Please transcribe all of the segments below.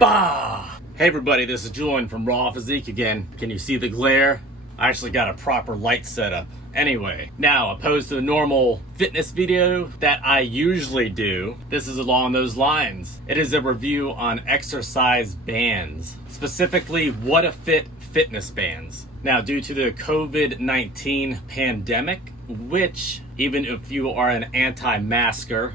Bah! Hey everybody, this is Julian from Raw Physique again. Can you see the glare? I actually got a proper light setup. Anyway, now opposed to the normal fitness video that I usually do, this is along those lines. It is a review on exercise bands, specifically Whatafit fitness bands. Now, due to the COVID-19 pandemic, which even if you are an anti-masker,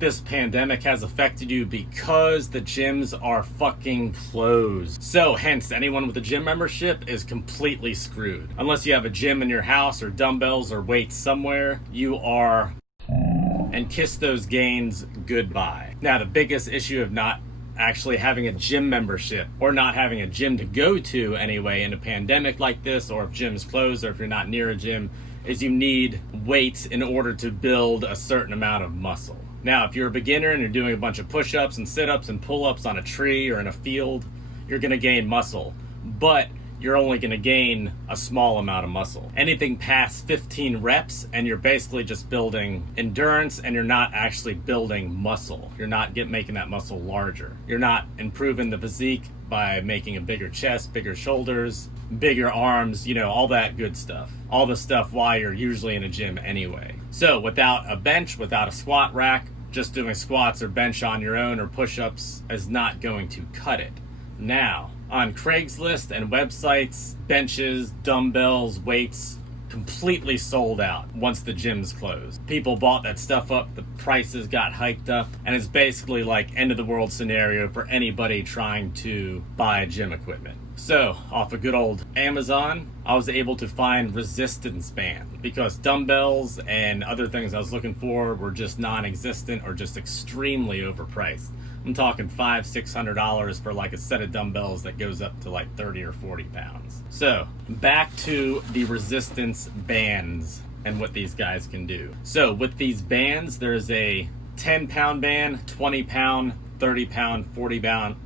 this pandemic has affected you because the gyms are fucking closed. So hence, anyone with a gym membership is completely screwed. Unless you have a gym in your house or dumbbells or weights somewhere, you are, and kiss those gains goodbye. Now, the biggest issue of not actually having a gym membership, or not having a gym to go to anyway in a pandemic like this, or if gyms close, or if you're not near a gym, is you need weights in order to build a certain amount of muscle. Now, if you're a beginner and you're doing a bunch of push-ups and sit-ups and pull-ups on a tree or in a field, you're gonna gain muscle, but you're only gonna gain a small amount of muscle. Anything past 15 reps and you're basically just building endurance and you're not actually building muscle. You're not making that muscle larger. You're not improving the physique by making a bigger chest, bigger shoulders, bigger arms, you know, all that good stuff. All the stuff why you're usually in a gym anyway. So without a bench, without a squat rack, just doing squats or bench on your own or push-ups is not going to cut it. Now, on Craigslist and websites, benches, dumbbells, weights, completely sold out once the gyms closed. People bought that stuff up, the prices got hiked up, and it's basically like end of the world scenario for anybody trying to buy gym equipment. So, off a good old Amazon, I was able to find resistance bands because dumbbells and other things I was looking for were just non-existent or just extremely overpriced. I'm talking $500-600 for like a set of dumbbells that goes up to like 30 or 40 pounds. So, back to the resistance bands and what these guys can do. So, with these bands, there's a 10-pound band, 20-pound, 30-pound, 40-pound,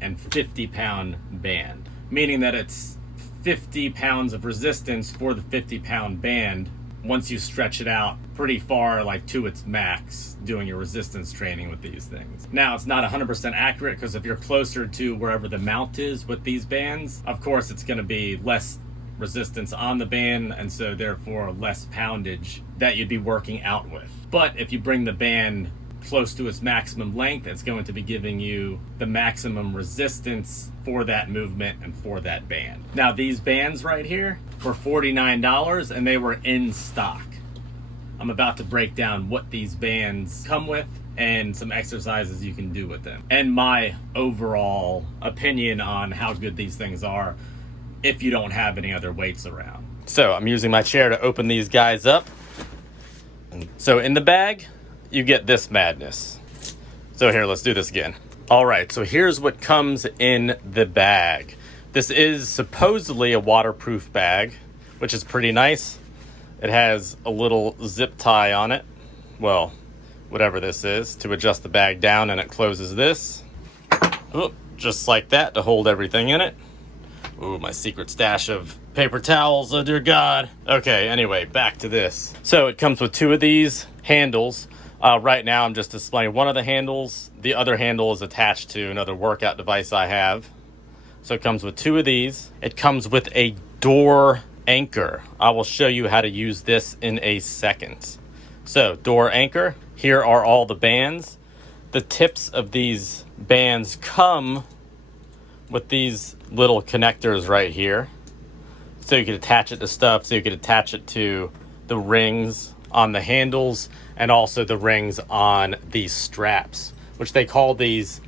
and 50-pound band. Meaning that it's 50 pounds of resistance for the 50-pound band once you stretch it out pretty far, like to its max, doing your resistance training with these things. Now, it's not 100% accurate because if you're closer to wherever the mount is with these bands, of course it's going to be less resistance on the band, and so therefore less poundage that you'd be working out with. But if you bring the band close to its maximum length, it's going to be giving you the maximum resistance for that movement and for that band. Now, these bands right here were $49 and they were in stock. I'm about to break down what these bands come with and some exercises you can do with them, and my overall opinion on how good these things are if you don't have any other weights around. So I'm using my chair to open these guys up. So in the bag, you get this madness. So here, let's do this again. All right, so here's what comes in the bag. This is supposedly a waterproof bag, which is pretty nice. It has a little zip tie on it. Well, whatever this is, to adjust the bag down, and it closes this. Oh, just like that, to hold everything in it. Ooh, my secret stash of paper towels, oh dear God. Okay, anyway, back to this. So it comes with two of these handles. Right now, I'm just displaying one of the handles. The other handle is attached to another workout device I have. So it comes with two of these. It comes with a door anchor. I will show you how to use this in a second. So, door anchor. Here are all the bands. The tips of these bands come with these little connectors right here. So you can attach it to stuff. So you can attach it to the rings on the handles, and also the rings on these straps, which they call these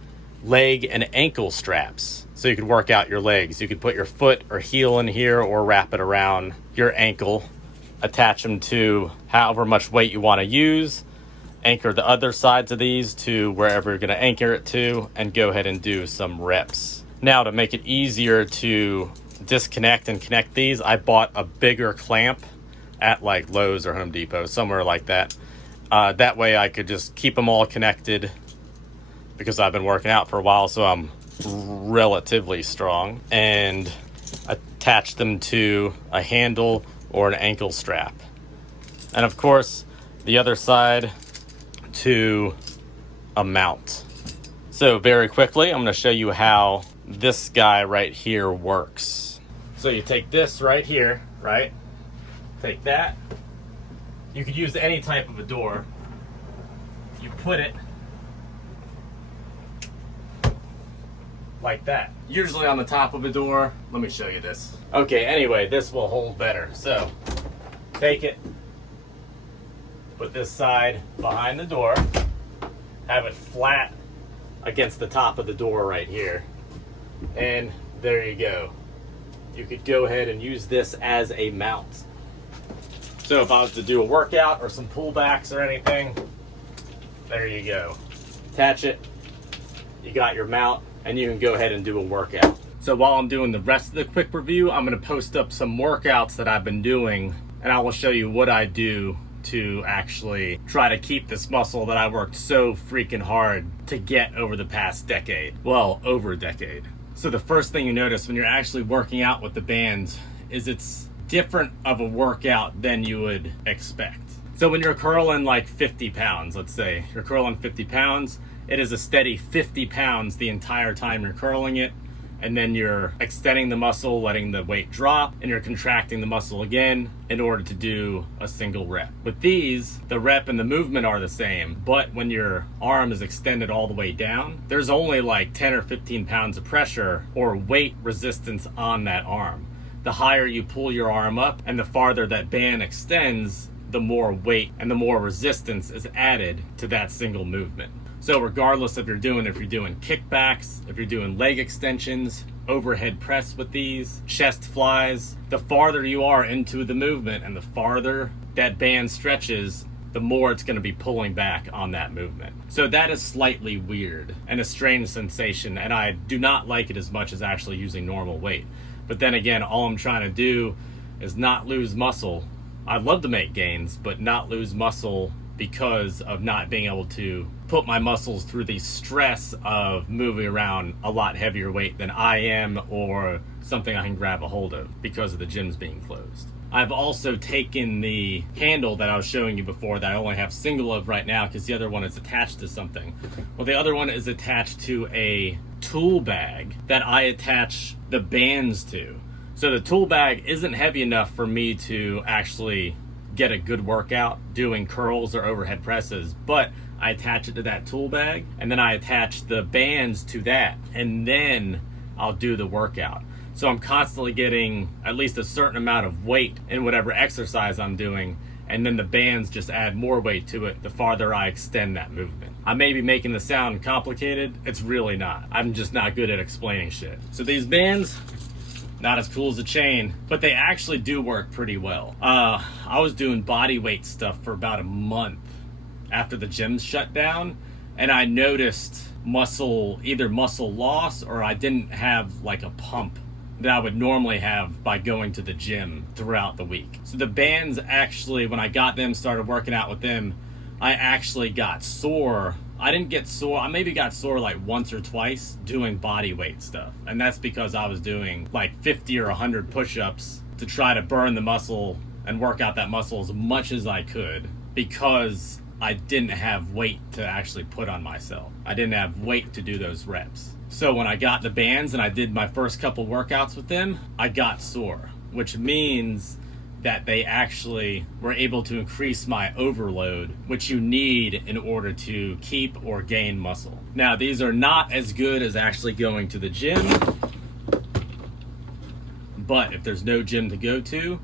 leg and ankle straps. So you could work out your legs. You could put your foot or heel in here or wrap it around your ankle, attach them to however much weight you want to use, anchor the other sides of these to wherever you're going to anchor it to, and go ahead and do some reps. Now, to make it easier to disconnect and connect these, I bought a bigger clamp at like Lowe's or Home Depot, somewhere like that. That way I could just keep them all connected because I've been working out for a while, so I'm relatively strong, and attach them to a handle or an ankle strap. And of course, the other side to a mount. So very quickly, I'm going to show you how this guy right here works. So you take this right here, right? Take that. You could use any type of a door. You put it like that. Usually on the top of a door. Let me show you this. Okay, anyway, this will hold better. So take it, put this side behind the door, have it flat against the top of the door right here, and there you go. You could go ahead and use this as a mount. So if I was to do a workout or some pullbacks or anything, there you go. Attach it, you got your mount, and you can go ahead and do a workout. So while I'm doing the rest of the quick review, I'm gonna post up some workouts that I've been doing, and I will show you what I do to actually try to keep this muscle that I worked so freaking hard to get over the past decade. Well, over a decade. So the first thing you notice when you're actually working out with the bands is it's different of a workout than you would expect. So when you're curling like 50 pounds, let's say you're curling 50 pounds, it is a steady 50 pounds the entire time you're curling it. And then you're extending the muscle, letting the weight drop, and you're contracting the muscle again in order to do a single rep. With these, the rep and the movement are the same, but when your arm is extended all the way down, there's only like 10 or 15 pounds of pressure or weight resistance on that arm. The higher you pull your arm up and the farther that band extends, the more weight and the more resistance is added to that single movement. So regardless if you're doing kickbacks, if you're doing leg extensions, overhead press with these, chest flies, the farther you are into the movement and the farther that band stretches, the more it's going to be pulling back on that movement. So that is slightly weird and a strange sensation, and I do not like it as much as actually using normal weight. But then again, all I'm trying to do is not lose muscle. I'd love to make gains, but not lose muscle because of not being able to put my muscles through the stress of moving around a lot heavier weight than I am, or something I can grab a hold of because of the gyms being closed. I've also taken the handle that I was showing you before that I only have single of right now because the other one is attached to something. Well, the other one is attached to a tool bag that I attach the bands to. So the tool bag isn't heavy enough for me to actually get a good workout doing curls or overhead presses, but I attach it to that tool bag, and then I attach the bands to that, and then I'll do the workout. So I'm constantly getting at least a certain amount of weight in whatever exercise I'm doing, and then the bands just add more weight to it the farther I extend that movement. I may be making this sound complicated, it's really not. I'm just not good at explaining shit. So these bands, not as cool as a chain, but they actually do work pretty well. I was doing body weight stuff for about a month after the gyms shut down, and I noticed either muscle loss, or I didn't have like a pump that I would normally have by going to the gym throughout the week. So the bands actually, when I got them, started working out with them, I actually got sore. I didn't get sore. I maybe got sore like once or twice doing body weight stuff. And that's because I was doing like 50 or 100 push-ups to try to burn the muscle and work out that muscle as much as I could, because I didn't have weight to actually put on myself. I didn't have weight to do those reps. So when I got the bands and I did my first couple workouts with them, I got sore, which means that they actually were able to increase my overload, which you need in order to keep or gain muscle. Now, these are not as good as actually going to the gym, but if there's no gym to go to,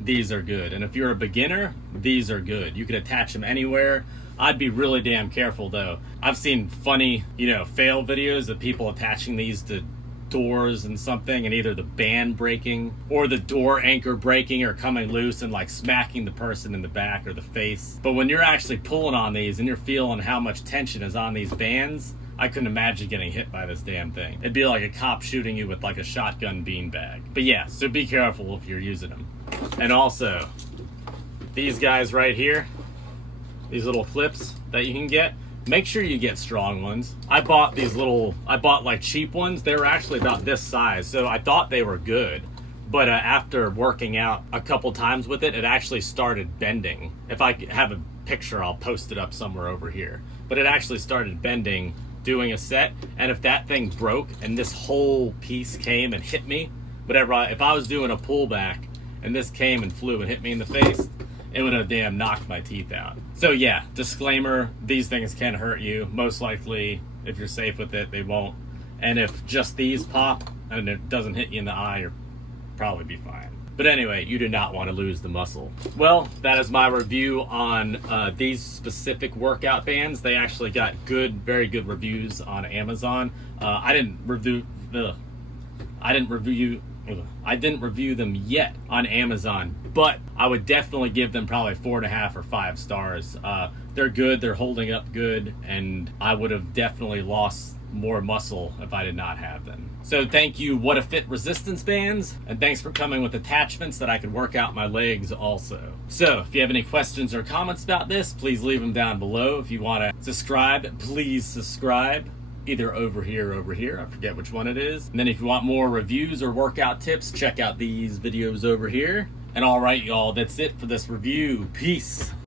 these are good. And if you're a beginner, these are good. You can attach them anywhere. I'd be really damn careful though. I've seen funny, fail videos of people attaching these to doors and something, and either the band breaking or the door anchor breaking or coming loose and like smacking the person in the back or the face. But when you're actually pulling on these and you're feeling how much tension is on these bands, I couldn't imagine getting hit by this damn thing. It'd be like a cop shooting you with like a shotgun beanbag. But yeah, so be careful if you're using them. And also, these guys right here, these little clips that you can get, make sure you get strong ones. I bought like cheap ones. They were actually about this size, so I thought they were good. But after working out a couple times with it, it actually started bending. If I have a picture, I'll post it up somewhere over here. But it actually started bending doing a set, and if that thing broke and this whole piece came and hit me, if I was doing a pullback and this came and flew and hit me in the face, it would have damn knocked my teeth out. So yeah, disclaimer, these things can hurt you. Most likely, if you're safe with it, they won't. And if just these pop and it doesn't hit you in the eye, you'll probably be fine. But anyway, you do not want to lose the muscle. Well, that is my review on these specific workout bands. They actually got very good reviews on Amazon. I didn't review them yet on Amazon, but I would definitely give them probably 4.5 or 5 stars. They're good, they're holding up good, and I would have definitely lost more muscle if I did not have them. So thank you, Whatafit resistance bands, and thanks for coming with attachments that I could work out my legs also. So if you have any questions or comments about this, please leave them down below. If you want to subscribe, please subscribe. Either over here or over here, I forget which one it is. And then if you want more reviews or workout tips, check out these videos over here. And all right, y'all, that's it for this review. Peace.